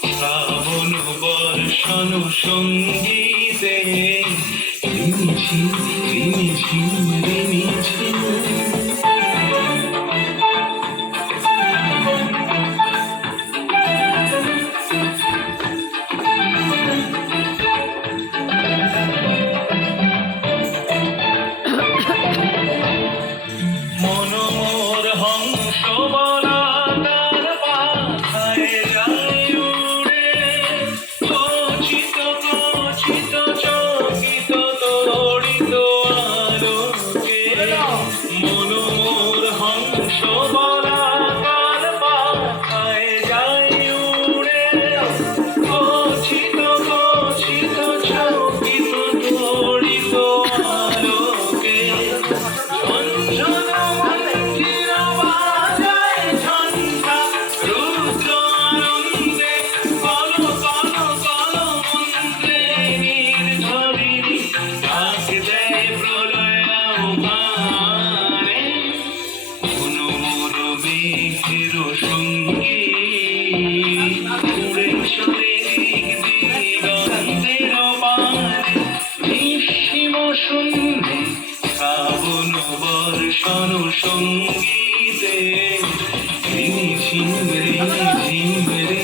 শ্রাবণ বর্ষণ সঙ্গীতে। রিমঝিম রিমঝিম চিঠির সঙ্গী। উড়ে চলে দিগন্তের পারে নিঃসীম সন্ধে শ্রাবণ বর্ষণ সঙ্গীতে ঝিমরে ঝিমরে